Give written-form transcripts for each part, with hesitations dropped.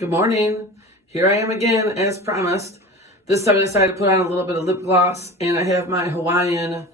Good morning. Here I am again, as promised. This time I decided to put on a little bit of lip gloss, and I have my Hawaiian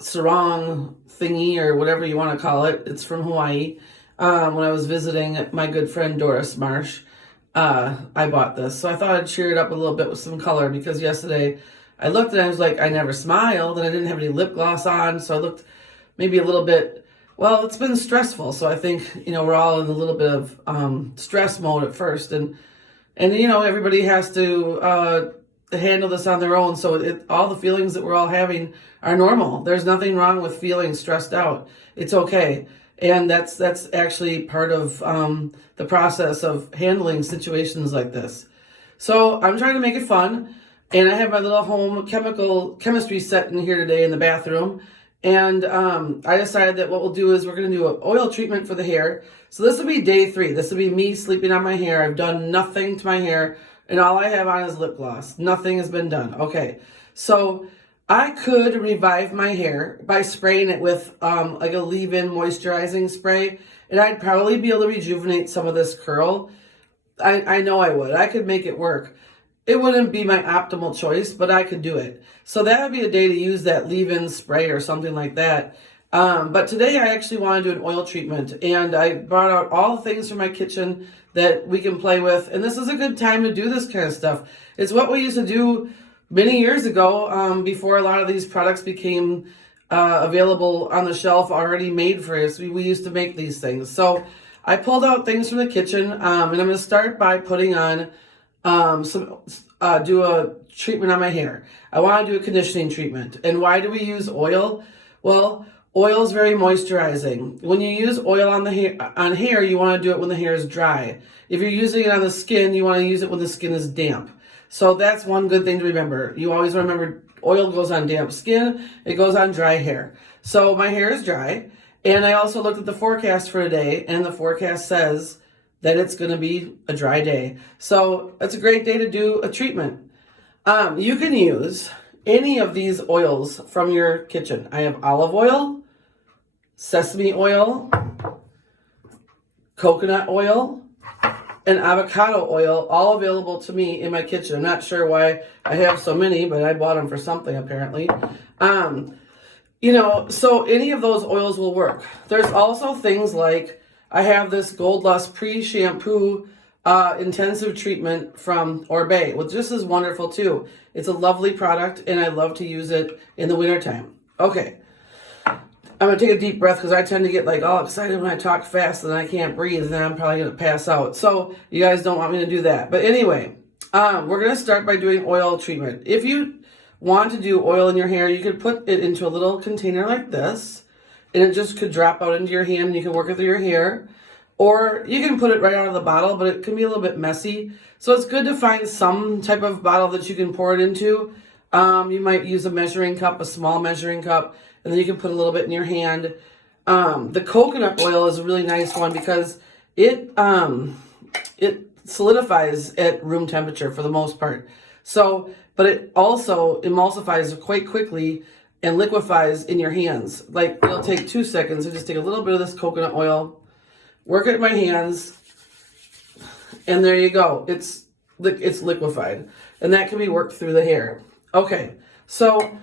sarong thingy, or whatever you want to call it. It's from Hawaii. When I was visiting my good friend Doris Marsh, I bought this. So I thought I'd cheer it up a little bit with some color, because yesterday I looked and I was like, I never smiled, and I didn't have any lip gloss on, so I looked maybe a little bit. Well, it's been stressful, so I think, we're all in a little bit of stress mode at first, and everybody has to handle this on their own. So all the feelings that we're all having are normal. There's nothing wrong with feeling stressed out. It's okay, and that's actually part of the process of handling situations like this. So I'm trying to make it fun, and I have my little home chemistry set in here today in the bathroom. And I decided that what we'll do is we're going to do an oil treatment for the hair. So this will be day 3. This will be me sleeping on my hair. I've done nothing to my hair, and all I have on is lip gloss. Nothing has been done. Okay, so I could revive my hair by spraying it with like a leave-in moisturizing spray, and I'd probably be able to rejuvenate some of this curl. I know I would. I could make it work. It wouldn't be my optimal choice, but I could do it. So that would be a day to use that leave-in spray or something like that. But today I actually want to do an oil treatment, and I brought out all the things from my kitchen that we can play with. And this is a good time to do this kind of stuff. It's what we used to do many years ago, before a lot of these products became available on the shelf already made for us. We used to make these things. So I pulled out things from the kitchen, and I'm going to start by putting on do a treatment on my hair. I want to do a conditioning treatment. And why do we use oil? Well, oil is very moisturizing. When you use oil on hair, you want to do it when the hair is dry. If you're using it on the skin, you want to use it when the skin is damp. So that's one good thing to remember. You always remember oil goes on damp skin, it goes on dry hair. So my hair is dry, and I also looked at the forecast for today, and the forecast says that it's going to be a dry day. So it's a great day to do a treatment. You can use any of these oils from your kitchen. I have olive oil, sesame oil, coconut oil, and avocado oil, all available to me in my kitchen. I'm not sure why I have so many, but I bought them for something apparently. So any of those oils will work. There's also things like I have this Gold Lust pre-shampoo intensive treatment from Oribe, which just is wonderful too. It's a lovely product, and I love to use it in the wintertime. Okay, I'm going to take a deep breath, because I tend to get all excited when I talk fast and I can't breathe, and then I'm probably going to pass out. So you guys don't want me to do that. But anyway, we're going to start by doing oil treatment. If you want to do oil in your hair, you could put it into a little container like this, and it just could drop out into your hand, and you can work it through your hair. Or you can put it right out of the bottle, but it can be a little bit messy. So it's good to find some type of bottle that you can pour it into. You might use a measuring cup, a small measuring cup, and then you can put a little bit in your hand. The coconut oil is a really nice one, because it solidifies at room temperature for the most part. So, but it also emulsifies quite quickly and liquefies in your hands. It'll take 2 seconds to just take a little bit of this coconut oil, work it in my hands, and there you go. It's liquefied, and that can be worked through the hair. Okay, so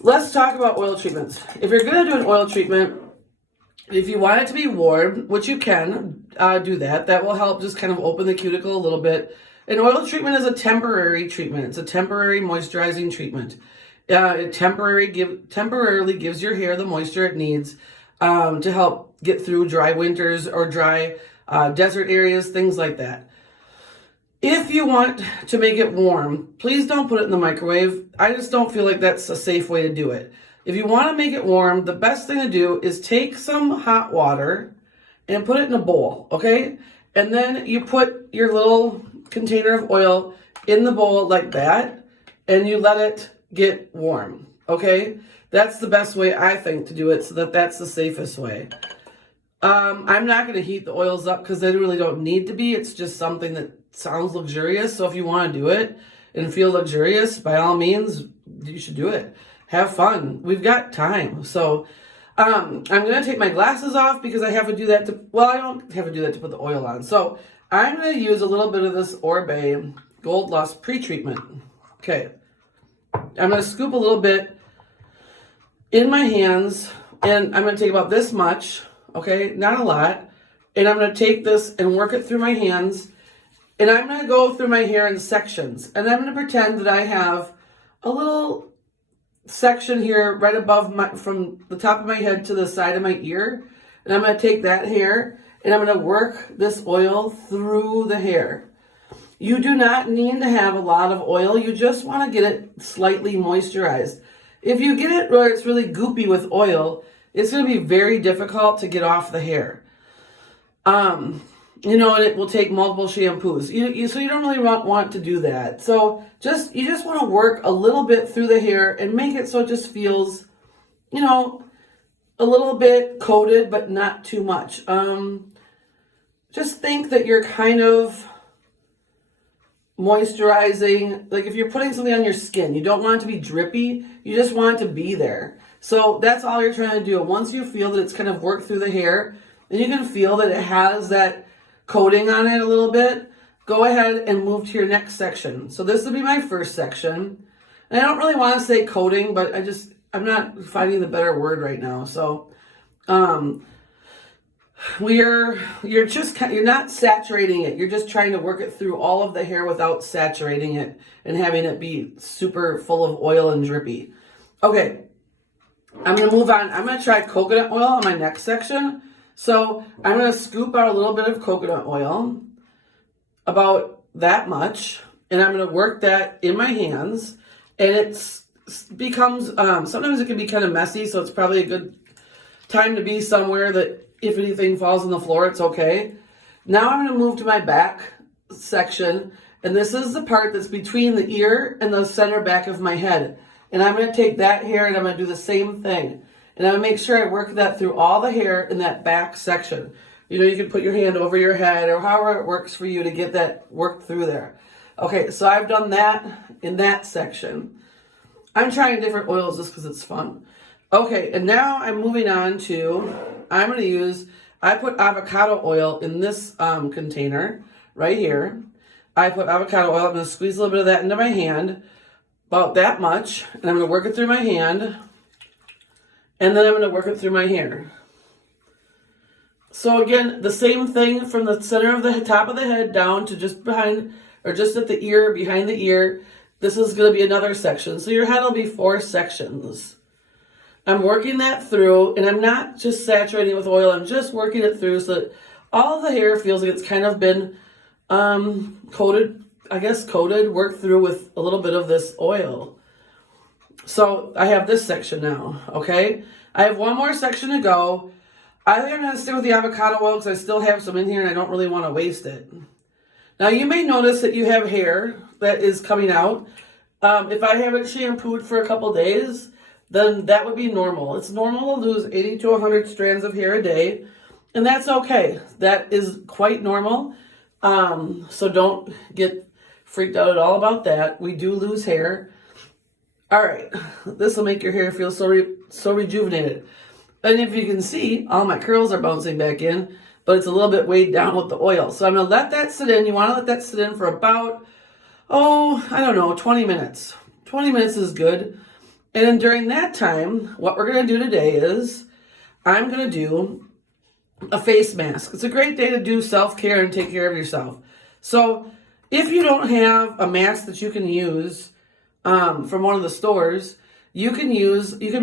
let's talk about oil treatments. If you're going to do an oil treatment, if you want it to be warm, which you can do that, that will help just kind of open the cuticle a little bit. An oil treatment is a temporary treatment. It's a temporary moisturizing treatment. It temporarily gives your hair the moisture it needs to help get through dry winters or dry desert areas, things like that. If you want to make it warm, please don't put it in the microwave. I just don't feel like that's a safe way to do it. If you want to make it warm, the best thing to do is take some hot water and put it in a bowl, okay? And then you put your little container of oil in the bowl like that, and you let it get warm, okay? That's the best way, I think, to do it, so that's the safest way. I'm not going to heat the oils up, because they really don't need to be. It's just something that sounds luxurious. So if you want to do it and feel luxurious, by all means, you should do it. Have fun. We've got time. So I'm going to take my glasses off because I have to do that to, well, I don't have to do that to put the oil on. So I'm going to use a little bit of this Oribe Gold Lust pre-treatment. Okay. I'm going to scoop a little bit in my hands, and I'm going to take about this much, okay, not a lot, and I'm going to take this and work it through my hands, and I'm going to go through my hair in sections, and I'm going to pretend that I have a little section here right above my, from the top of my head to the side of my ear, and I'm going to take that hair, and I'm going to work this oil through the hair. You do not need to have a lot of oil, you just want to get it slightly moisturized. If you get it where it's really goopy with oil, it's going to be very difficult to get off the hair. You know, and it will take multiple shampoos. So you don't really want to do that. So you just want to work a little bit through the hair and make it so it just feels, you know, a little bit coated, but not too much. Just think that you're kind of moisturizing, like if you're putting something on your skin, you don't want it to be drippy, you just want it to be there. So that's all you're trying to do. Once you feel that it's kind of worked through the hair, and you can feel that it has that coating on it a little bit, go ahead and move to your next section. So this will be my first section. And I don't really want to say coating, but I'm not finding the better word right now. So you're not saturating it. You're just trying to work it through all of the hair without saturating it and having it be super full of oil and drippy. Okay, I'm going to move on. I'm going to try coconut oil on my next section. So I'm going to scoop out a little bit of coconut oil, about that much, and I'm going to work that in my hands. And it becomes, sometimes it can be kind of messy, so it's probably a good time to be somewhere that if anything falls on the floor, it's okay. Now I'm going to move to my back section, and this is the part that's between the ear and the center back of my head. And I'm going to take that hair and I'm going to do the same thing. And I'm going to make sure I work that through all the hair in that back section. You know, you can put your hand over your head or however it works for you to get that worked through there. Okay, so I've done that in that section. I'm trying different oils just because it's fun. Okay, and now I'm moving on to, I put avocado oil in this container right here. I put avocado oil, I'm going to squeeze a little bit of that into my hand, about that much, and I'm going to work it through my hand, and then I'm going to work it through my hair. So again, the same thing from the center of the top of the head down to just behind, or just at the ear, behind the ear. This is going to be another section. So your head will be 4 sections. I'm working that through, and I'm not just saturating it with oil, I'm just working it through so that all of the hair feels like it's kind of been coated, worked through with a little bit of this oil. So I have this section now, okay? I have one more section to go. I think I'm going to stick with the avocado oil because I still have some in here and I don't really want to waste it. Now you may notice that you have hair that is coming out. If I haven't shampooed for a couple days, then that would be normal. It's normal to lose 80 to 100 strands of hair a day, and that's okay. That is quite normal. So don't get freaked out at all about that. We do lose hair. All right, this will make your hair feel so rejuvenated. And if you can see, all my curls are bouncing back in, but it's a little bit weighed down with the oil. So I'm going to let that sit in. You want to let that sit in for about, 20 minutes. 20 minutes is good. And then during that time, what we're going to do today is I'm going to do a face mask. It's a great day to do self-care and take care of yourself. So if you don't have a mask that you can use from one of the stores, you can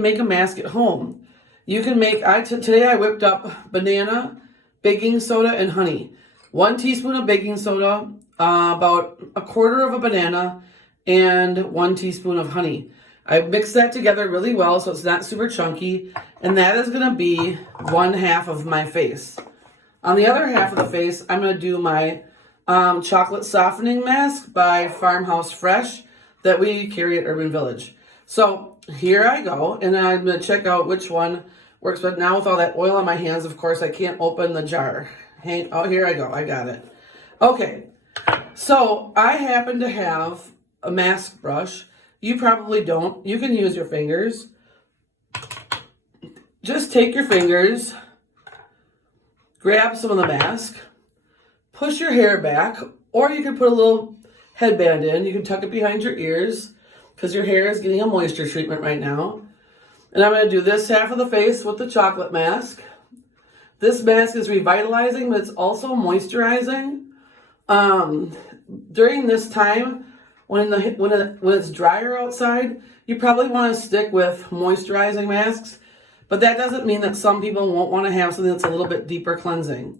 make a mask at home. You can make, today I whipped up banana, baking soda, and honey. 1 teaspoon of baking soda, about a quarter of a banana, and 1 teaspoon of honey. I mixed that together really well so it's not super chunky, and that is going to be 1/2 of my face. On the other half of the face, I'm going to do my chocolate softening mask by Farmhouse Fresh that we carry at Urban Village. So here I go, and I'm going to check out which one works. But now with all that oil on my hands, of course, I can't open the jar. Here I go. I got it. Okay, so I happen to have a mask brush. You probably don't. You can use your fingers. just take your fingers, grab some of the mask, push your hair back, or you can put a little headband in. You can tuck it behind your ears because your hair is getting a moisture treatment right now. And I'm going to do this half of the face with the chocolate mask. This mask is revitalizing, but it's also moisturizing. During this time, when it's drier outside, you probably want to stick with moisturizing masks, but that doesn't mean that some people won't want to have something that's a little bit deeper cleansing.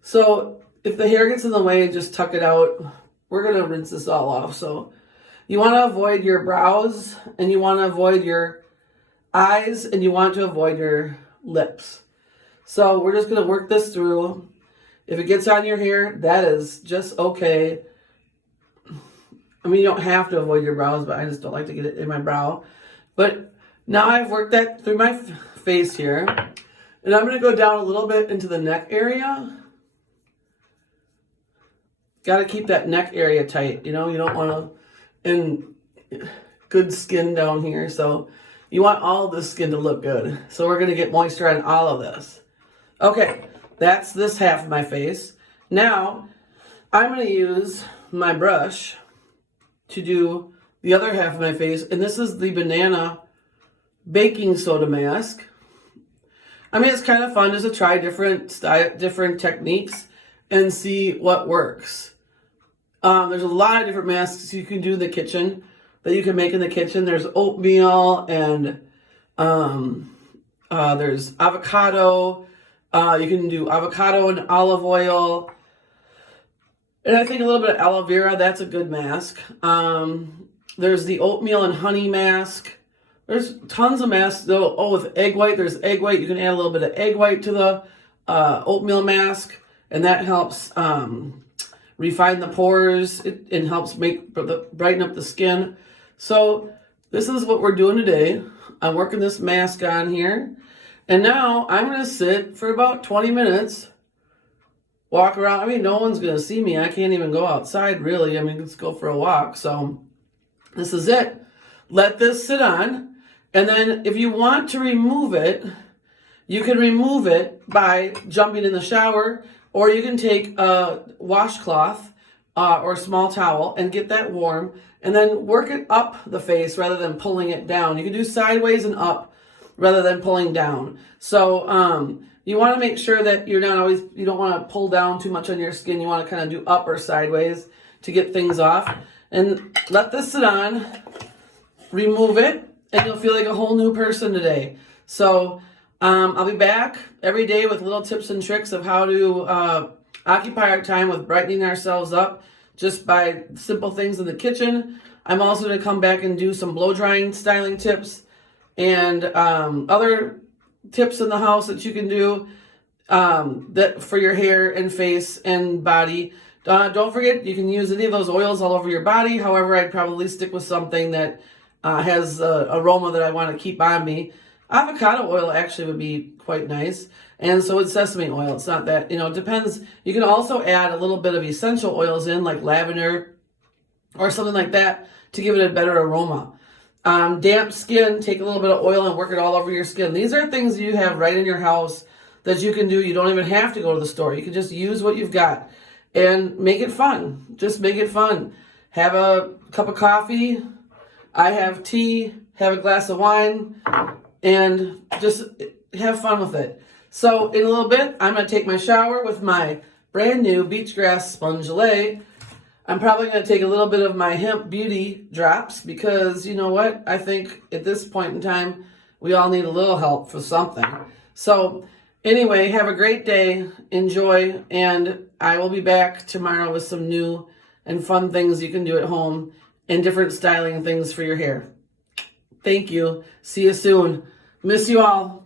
So if the hair gets in the way, just tuck it out. We're going to rinse this all off. So you want to avoid your brows, and you want to avoid your eyes, and you want to avoid your lips. So we're just going to work this through. If it gets on your hair, that is just okay. I mean, you don't have to avoid your brows, but I just don't like to get it in my brow. But now I've worked that through my face here. And I'm going to go down a little bit into the neck area. Got to keep that neck area tight. You know, you don't want to, and good skin down here. So you want all of the skin to look good. So we're going to get moisture on all of this. Okay, that's this half of my face. Now, I'm going to use my brush to do the other half of my face. And this is the banana baking soda mask. I mean, it's kind of fun just to try different techniques and see what works. There's a lot of different masks you can do in the kitchen, that you can make in the kitchen. There's oatmeal and there's avocado. You can do avocado and olive oil. And I think a little bit of aloe vera, that's a good mask. There's the oatmeal and honey mask. There's tons of masks though. Oh, with egg white, there's egg white. You can add a little bit of egg white to the oatmeal mask, and that helps refine the pores. It helps brighten up the skin. So this is what we're doing today. I'm working this mask on here. And now I'm going to sit for about 20 minutes, walk around. I mean, no one's going to see me. I can't even go outside, really. I mean, let's go for a walk. So this is it. Let this sit on. And then if you want to remove it, you can remove it by jumping in the shower, or you can take a washcloth or a small towel and get that warm, and then work it up the face rather than pulling it down. You can do sideways and up rather than pulling down. So you want to make sure that you don't want to pull down too much on your skin. You want to kind of do up or sideways to get things off. And let this sit on, remove it, and you'll feel like a whole new person today. So I'll be back every day with little tips and tricks of how to occupy our time with brightening ourselves up just by simple things in the kitchen. I'm also going to come back and do some blow drying styling tips and other tips in the house that you can do that for your hair and face and body. Don't forget, you can use any of those oils all over your body. However, I'd probably stick with something that has an aroma that I want to keep on me. Avocado oil actually would be quite nice. And so would sesame oil. It's not that, it depends. You can also add a little bit of essential oils in, like lavender or something like that, to give it a better aroma. Damp skin, take a little bit of oil and work it all over your skin. These are things you have right in your house that you can do. You don't even have to go to the store. You can just use what you've got and make it fun. Just make it fun. Have a cup of coffee. I have tea. Have a glass of wine. And just have fun with it. So in a little bit, I'm going to take my shower with my brand new Beach Grass Sponge Gelée. I'm probably going to take a little bit of my Hemp Beauty drops because, you know what? I think at this point in time, we all need a little help for something. So anyway, have a great day. Enjoy. And I will be back tomorrow with some new and fun things you can do at home and different styling things for your hair. Thank you. See you soon. Miss you all.